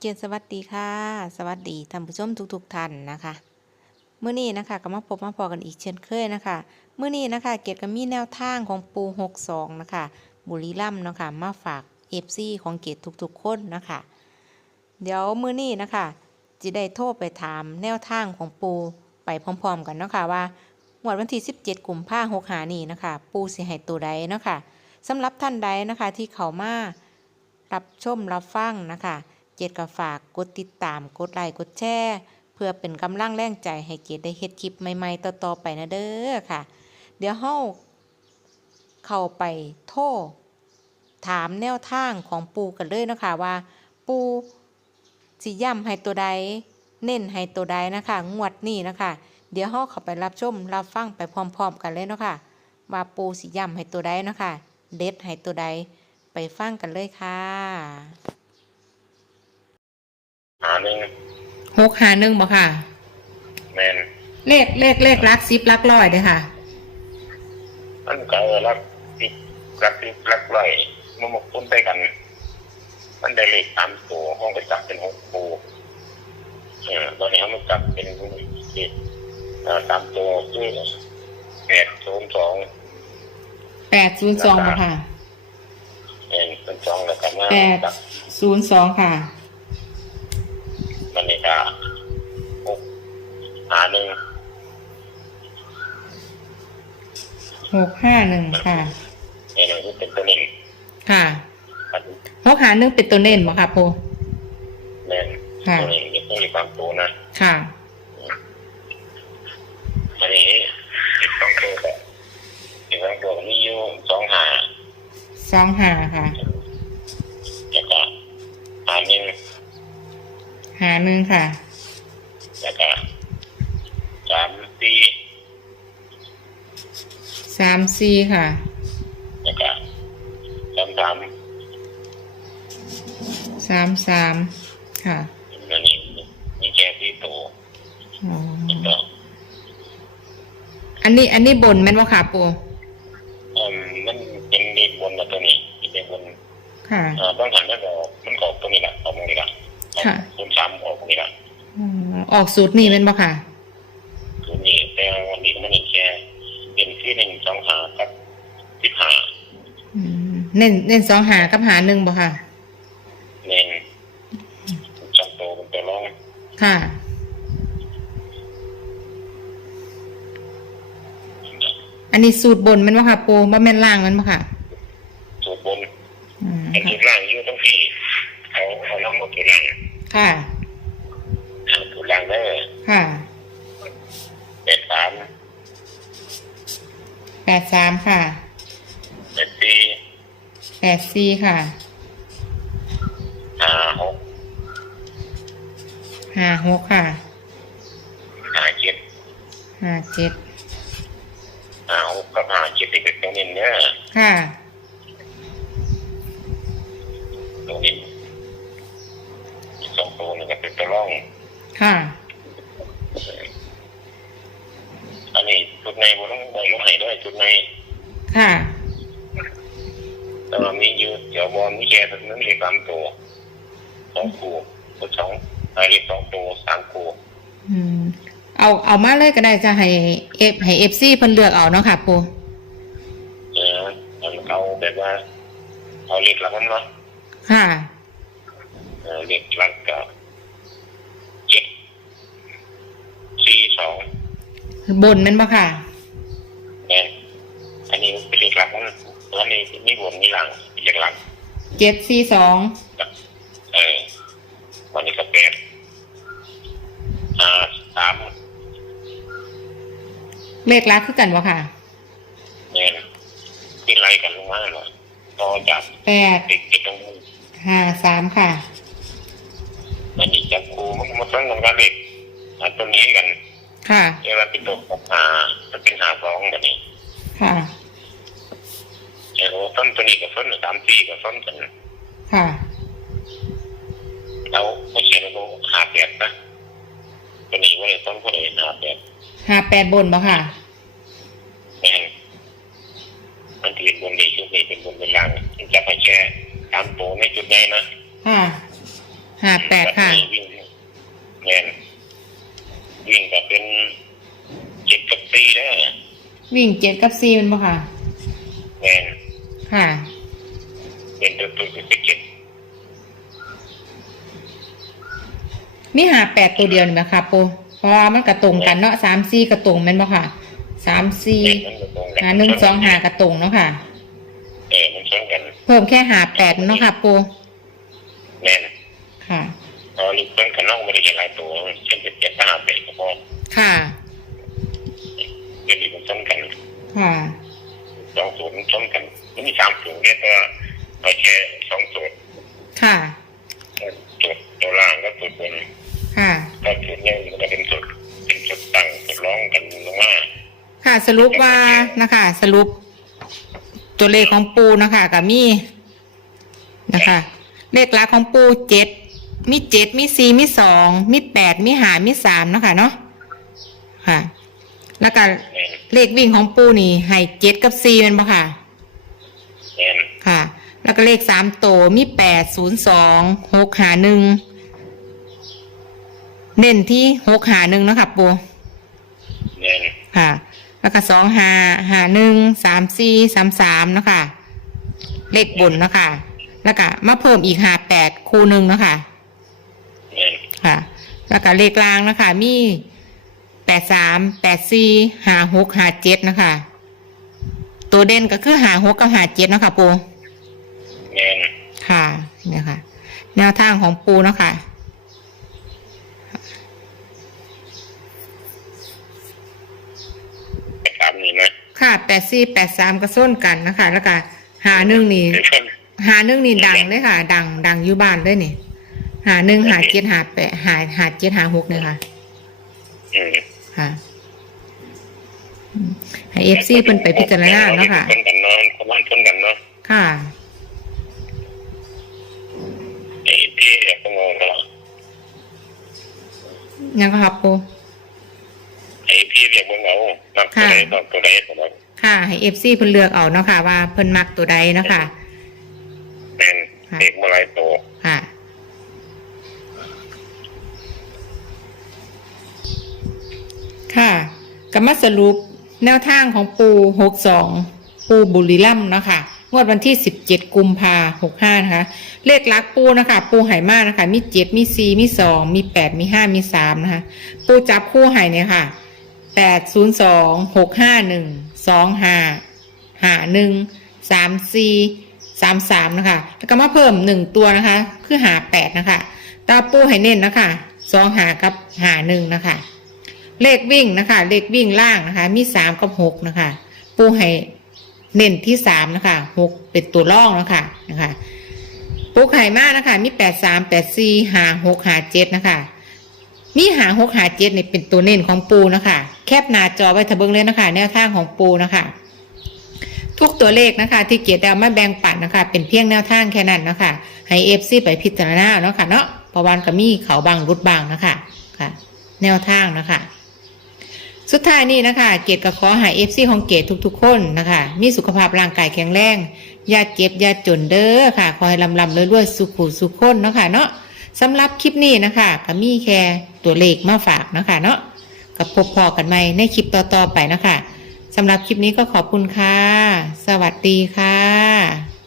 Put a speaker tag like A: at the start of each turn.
A: เกียรติสวัสดีค่ะ สวัสดีท่านผู้ชมทุกๆท่านนะคะเมื่อนี้นะคะก็มาพบมาพอกันอีกเช่นเคยนะคะเมื่อนี้นะคะเกียรติก็มีแนวทางของปู62นะคะบุรีรัมย์นะคะมาฝากเอฟซีของเกียรติทุกๆคนนะคะเดี๋ยวมื้อนี้นะคะจะได้โทรไปถามแนวทางของปูไปพร้อมๆกันเนาะคะว่างวดวันที่ 17กุมภาพันธ์6หานี่นะคะ ปูสิให้ตัวใดเนาะคะสำหรับท่านใดนะคะที่เขามารับชมรับฟังนะคะ เจดก็ฝากกดติดตามกดไลค์กดแชร์เพื่อเป็นกำลังแรงใจให้เจดได้เฮ็ดคลิปใหม่ๆต่อๆไปนะเด้อค่ะ เดี๋ยวเฮาเข้าไปโทรถามแนวทางของปูกันเลยนะคะว่า ปูสิย่ำให้ตัวใด เน้นให้ตัวใดนะคะ งวดนี้นะคะ เดี๋ยวเฮาเข้าไปรับชมรับฟังไปพร้อมๆกันเลยเนาะค่ะว่าปูสิย่ำให้ตัวใดนะคะ เด็ดให้ตัวใด ไปฟังกันเลยค่ะ
B: หาหนึ่ง
A: หกหาหนึ่งบ่ค่ะ
B: แมน
A: เลขเลขเลขลักซิบลักร้อยเด้อค่ะ
B: มันก็รักติดรักติดรักไรมันมาคุ้นไปกัน มันได้เลขตามตัวห้องก็จับเป็นหกปูเออตอนนี้เขามันจับเป็นเลขเอ่อตามตัวคือแปดศูนย์สอง
A: แปดศูนย์สองบ่ค่ะ
B: เอ็นเป็นสองแล้วกันว่า
A: แปด
B: จับ
A: ศูนย์สองค่ะ
B: มันนี่ก็หกหาหนึ่ง
A: หกห้าหนึ่งค่ะ
B: เอ็นนี่เป็นตัวหนึ่ง
A: ค่ะ
B: อัน
A: หกหาหนึ่งเป็นตัวเน้นบ่ค่ะปู
B: แมน
A: ค่ะ
B: ตัวหนึ่งนี่ต้องมีความตัวนะ
A: ค่ะ
B: อันนี้ติดต้องตัวแบบติดต้องตัวมีอยู่สองหา
A: สองหาค่ะ
B: แล้วก็หาหนึ่ง
A: หาหนึ่งค่ะ
B: แล้วก็สามปี
A: สามสี่ค่ะ
B: แล้วก็สามสาม
A: สามสามค่ะ
B: อันนี้มีแค่ที่ตัว
A: อ๋อ
B: แล้วก็
A: อันนี้อันนี้บนแม่นบ่ค่ะปู
B: เอ่อมันเป็นเด็กบนมาตัวนี้เป็นเด็กบน
A: ค่ะ
B: เอ่อต้องหันแล้วก็มันออกตรงนี้แหละออกตรงนี้แหละ
A: ค่ะ
B: คุณสามออกตรงนี้แหละ
A: อ๋อออกสูตรนี่แม่นบ่ค่ะ
B: คือนี่แต่วันนี้มันอีกแค่เป็นที่หนึ่งสองหากับสิบหา
A: อืมเน้นเน้นสองหากับหาหนึ่งบ่ค่ะ
B: เน่งสองตัวเป็นตัวรอง
A: ค่ะ อันนี้สูตรบนแมันบ่ค่ะปูบ่แม่นล่างแมันบ่ค่ะ
B: สูตรบน
A: อืม
B: เป็นสูตรล่างอยู่ตรงที่เอาเอาน้ำมาสูตรล่าง
A: ค่ะ
B: เอาสูตรล่างได้
A: ค่ะ
B: แปดสาม
A: แปดสามค่ะ
B: แปดสี่
A: แปดสี่ค่ะ
B: ห้าหก
A: ห้าหกค่ะ
B: ห้าเจ็ด
A: ห้าเจ็ด
B: ห้าหกกับห้าเจ็ดที่เป็นตรงนี้เนี่ย
A: ค่ะ
B: ตรงนี้สองตัวนี่ก็เป็นตัวร่อง
A: ค่ะ
B: อันนี้จุดในบนต้องใบลงให้ด้วยจุดใน
A: ค่ะ
B: แต่ว่ามีอยู่เดี๋ยวบอลมีแค่นั้นเรียกสามตัวสองคู่ก็สองอะไรเรียกสองตัวสามคู่
A: อืม เอาเอามาเลยก็ได้จะให้เอฟให้เอฟซีเพิ่นเลือกเอาเนาะค่ะปู
B: เออมันเอาแบบว่า เอาเรียกหลักมันเนาะ
A: ค่ะ
B: เออเรียกหลักก็เจ็ด สี่สอง
A: บนแมันบ่ค่ะ
B: เนี่ยอันนี้เป็นเรียกหลักมันอันนี้มีบนมีหลังเรียกหลัก
A: เจ็ดสี่สอง
B: เออ วันนี้ก็แปดอ่าสาม
A: เลขลักคือกันบ่ค่ะ
B: เนี่ยที่ไล่กันลงมาเนาะต่อจาก
A: แปด
B: เด็กเจ็ดตรงนี้
A: ห้าสามค่ะ
B: อันนี้จับครูมันมันต้องกันเด็กอันตัวนี้กัน
A: ค่ะ
B: เว่าเป็นตัวของหามัเป็นหาสองแบบนี้
A: ค่ะ
B: แต่โอ้ต้นตัวนี้กับต้นสามปีกับต้นกัน
A: ค่ะ
B: แล้วผู้เขียนก็หาแปดนะตัวนี้ว่าเลต้นคนเองหาแปด
A: หาแปดบนบ่ค่ะ
B: แม่งมันถือเป็นบนดีชุดนี้เป็นบนเป็นล่างมันจะไปแช่ตามตัวในจุดใดนะ
A: ค่ะหาแปดค่ะบวิ่งแมนวิ่งกับเจ็ดกับสี่แมันบ่ค่ะ
B: แม่น
A: ค่ะ
B: เป็นตัวตัวคือเจ็ด
A: มีหาแปดตัวเดียวนี่ไหมค่ะปูเพราะว่ามันกระตรงกันเนาะสามสี่กระตรงแม่นบ่ค่ะสามสี่
B: แม่นมันบ่ตรงกั
A: หาหนึ่งสองหากระตรงเนาะค่ะ
B: เออมันชนกัน
A: เพิ่มแค่หาแปดเนาะค่ะปู
B: แม่น
A: ค่ะ
B: ตอนนี้เพิ่นกันน้องไม่ได้เห็นหลายตัวเช่นเจ็ดเจ็ดห้าแปดก็พอ
A: ค่ะ
B: เดี๋ยวนี้มันชนกัน
A: ค่ะ
B: สองศูนย์ชนกันมันมีสามศูนย์เนี่ยตัวเอาแค่สองศูนย์
A: ค่ะ
B: จุดตัวล่างก็จุดบน
A: ค่ะ
B: ก็จุดเนี่ยมันก็เป็นจุดเป็นจุดตั้งจุดร้องกันลงมา
A: ค่ะสรุปว่านะคะ สรุป ตัวเลขของปูนะคะกับมีนะคะ เลขหลักของปูเจ็ดมีเจ็ดมีสี่มีสองมีแปดมีหามีสามเนาะคะเนาะค่ะ แล้วก็
B: แม่น
A: เลขวิ่งของปูนี่ให้เจ็ดกับสี่เป็นปะค่ะ
B: แม่น
A: ค่ะ แล้วก็เลขสามโตวมีแปดศูนย์สองหกหาหนึ่งเน้นที่หกหาหนึ่งเนาะค่ะปู
B: แม่น
A: ค่ะ แล้วก็สองหาหาหนึ่งสามสี่สามสามเนาะค่ะ เลขบนเนาะค่ะ แล้วก็มาเพิ่มอีกหาแปดคูหนึ่งเนาะค่ะ
B: แม่น
A: ค่ะ แล้วก็เลขกลางเนาะคะมี แปดสามแปดสี่หาหกหาเจ็ดนะคะ ตัวเด่นก็คือหาหกกับหาเจ็ดเนาะค่ะปู
B: แม่น
A: ค่ะเนี่ยค่ะ แนวทางของปูเนาะค่ะ
B: ไปตามนี้นะ
A: ค่ะแปดสี่แปดสามก็ส้นกันนะคะ แล้วก็หาหนึ่งนี่
B: เดี๋ยวชน
A: หาหนึ่งนี่ดังเลยค่ะ ดังดังอยู่บ้านเลยนี่ หาหนึ่งหาเจ็ดหาแปดหาหาเจ็ดหาหกเนี่ยค่ะ
B: อืม
A: ค่ะอืมให้เอฟซีเป็นไปพิจารณาเนาะค่ะ
B: ชนกันเนาะประมาณชนกันเนาะ
A: ค่ะ
B: ไอ้ที่แอบงงเนาะ
A: ยังก็ครับปู
B: ไอ้พี่เรียกเบิ่งเอานับตัวใดนับตัวใดตัวนั้น
A: ค่ะ ให้เอฟซีเพิ่นเลือกเอาเนาะค่ะ ว่าเพิ่นมักตัวใดเนาะค่ะ
B: แม่นเด็กมาหลายตัว
A: ค่ะค่ะก็มาสรุปแนวทางของปูหกสองปูบุรีรัมนะคะงวดวันที่สิบเจ็ดกุมภาหกห้านะคะ เลขลักปูนะคะ ปูไหมากนะคะ มีเจ็ดมีสี่มีสองมีแปดมีห้ามีสามนะคะ ปูจับคู่ไหเนี่ยค่ะแปดศูนย์สองหกห้าหนึ่งสองห้าห้าหนึ่งสามสี่สามสามนะคะ แล้วก็มาเพิ่มหนึ่งตัวนะคะ คือหาแปดนะคะ ตาปูไหเน้นนะคะสองหากับหาหนึ่งนะคะ เลขวิ่งนะคะ เลขวิ่งล่างนะคะ มีสามกับหกนะคะ ปูให้เน้นที่สามนะคะหกเป็นตัวล่องนะคะนะคะปูไข่มากนะคะ มีแปดสามแปดสี่หาหกหาเจ็ดนะคะมีหาหกหาเจ็ดเนี่ยเป็นตัวเน้นของปูนะคะ แคบหน้าจอไว้ทะเบิงเลยนะคะ แนวทางของปูนะคะ ทุกตัวเลขนะคะ ที่เกียรติเอามาแบ่งปันนะคะ เป็นเพียงแนวทางแค่นั้นนะคะ ให้เอฟซีไปพิจารณาเนาะค่ะเนาะเพระวันก็มีเขาบางรุดบางนะคะค่ะ แนวทางนะคะ สุดท้ายนี้นะคะ เกดก็ขอให้เอฟซีของเกดทุกๆ คนนะคะ มีสุขภาพร่างกายแข็งแรงอย่าเจ็บอย่าจนเด้อค่ะขอให้ลำลำรวยๆสุขุสุขคนเนาะค่ะเนาะสำหรับคลิปนี้นะคะก็มีแค่ตัวเลขมาฝากนะคะเนาะกับพบพอกันใหม่ในคลิปต่อๆไปนะคะสำหรับคลิปนี้ก็ขอบคุณค่ะ สวัสดีค่ะ